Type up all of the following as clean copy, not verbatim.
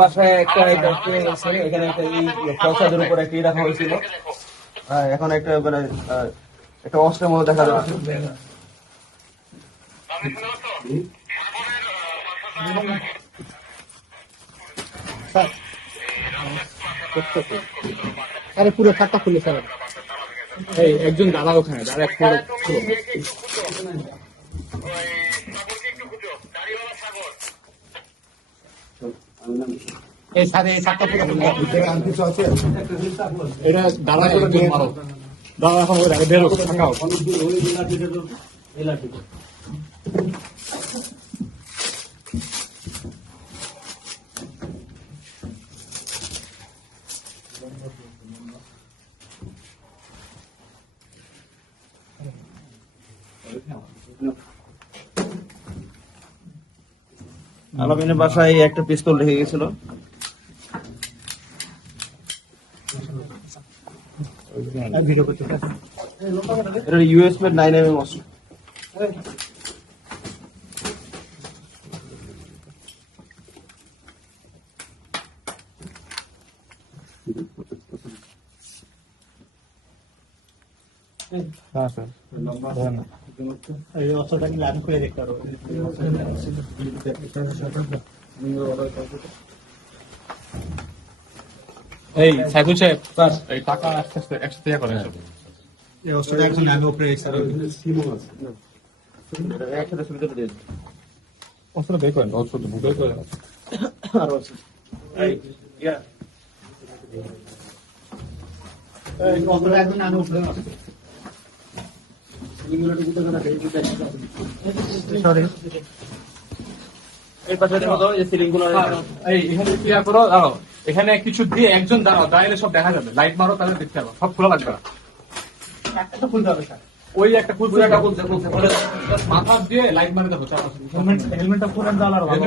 বাসায় একটা এখানে একটা প্রসাদের উপর একটা রাখা হয়েছিল। এখন একটা মানে একটা অস্ত্রের মতো দেখা যাচ্ছে। আরে পুরো খাতা খুলে স্যার। এই একজন দাদা ওখানে দাদা একটু এই সাথে সাতটা পুরো এটা দাদা একজন মারো দাদা এখন ওই বেরো থাকাও আলামিনের বাসায় একটা পিস্তল রেখে গেছিল। এটা ইউএস মেড 9mm অস্ত্র। এই অস্ত্রটা কি লাভ করে দেখতে পারো। এই সাইকুল সাহেব এই টাকা একসাথে করেন এই অস্ত্রটা একজন নামে উপরে একসাথে সুবিধা দিয়ে অস্ত্র বের করেন অস্ত্র বের করেন আরো আছে। এই ইয়া এই অস্ত্রটা একজন নামে উপরে সরি এই পাশে দেখো তো এই সিলিং গুলো এই এখানে ক্লিয়ার করো দাঁড়াও এখানে কিছু দিয়ে একজন দাঁড়াও দাঁড়ালে সব দেখা যাবে লাইট মারো তাহলে দেখতে পাবো সব খোলা লাগবে না একটা তো খুলতে হবে স্যার ওই একটা খুলতে মাথা দিয়ে লাইট মারে দেখো হেলমেটটা খুলে দাও আর ভালো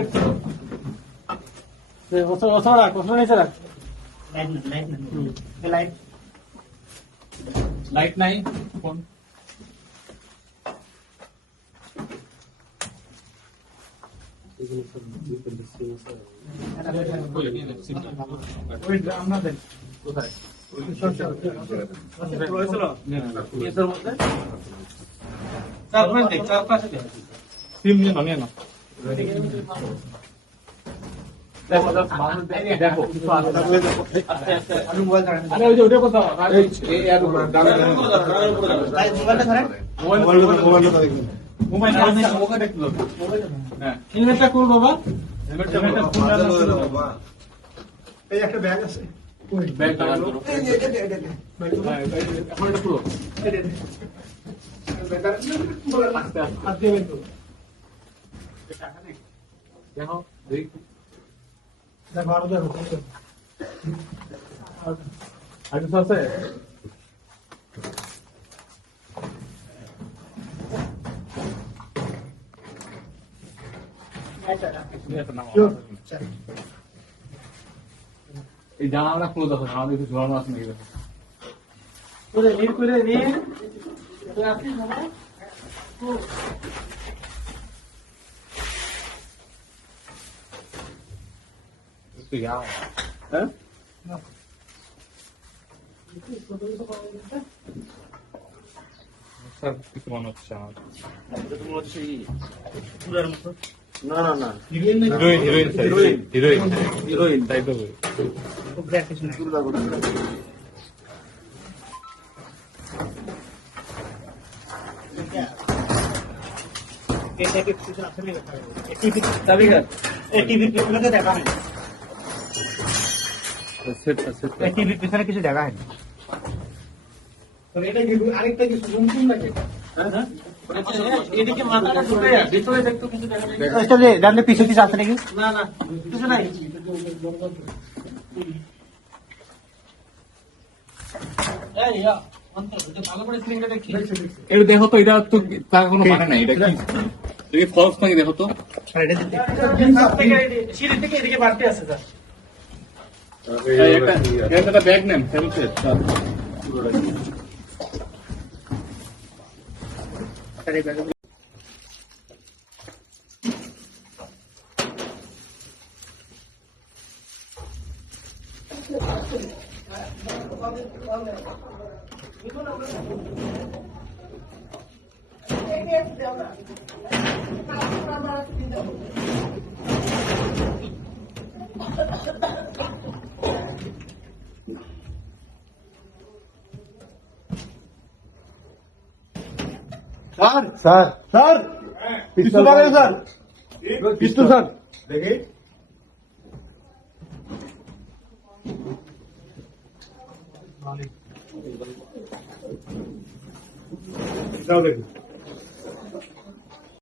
ওসরা রাখ ওসরা নিচে রাখ লাইট নাই কোন হেলমেটটা কোন বাবা এই একটা ব্যাগ আছে ব্যাগ লাগানো এখন এটা পুরো হাত দিয়ে তো টাকা নেই দেখো দেখো আরো দেখো আগে তো আছে এই জানালা ক্লোজ আছে আমাদের কিছু ঝোলানো আছে নাকি দেখো করে নীল করে নীল আপনি বাবা তো ইয়া হ্যাঁ স্যার কিছু মনে হচ্ছে আমার মনে হচ্ছে পুরার মতো। না না না হিরোইন তাই তো টিভির পিছনে কিছু দেখা হয়নি আরেকটা কিছু এদিকে মাথাটা ঢুকে ভিতরে দেখতে কিছু দেখা যায়। ডানলে পিছু কিছু আছে নাকি না না কিছু নাই। এটা দেখো তো এটা তো তার কোনো মানে নাই এটা কি ফলস নাকি দেখো তো সিঁড়ি থেকে এদিকে বাড়তে আছে স্যার। একটা ব্যাগ নেন স্যার স্যার স্যার পিস্তল লাগাই স্যার পিস্তল স্যার দেখি যাও দেখি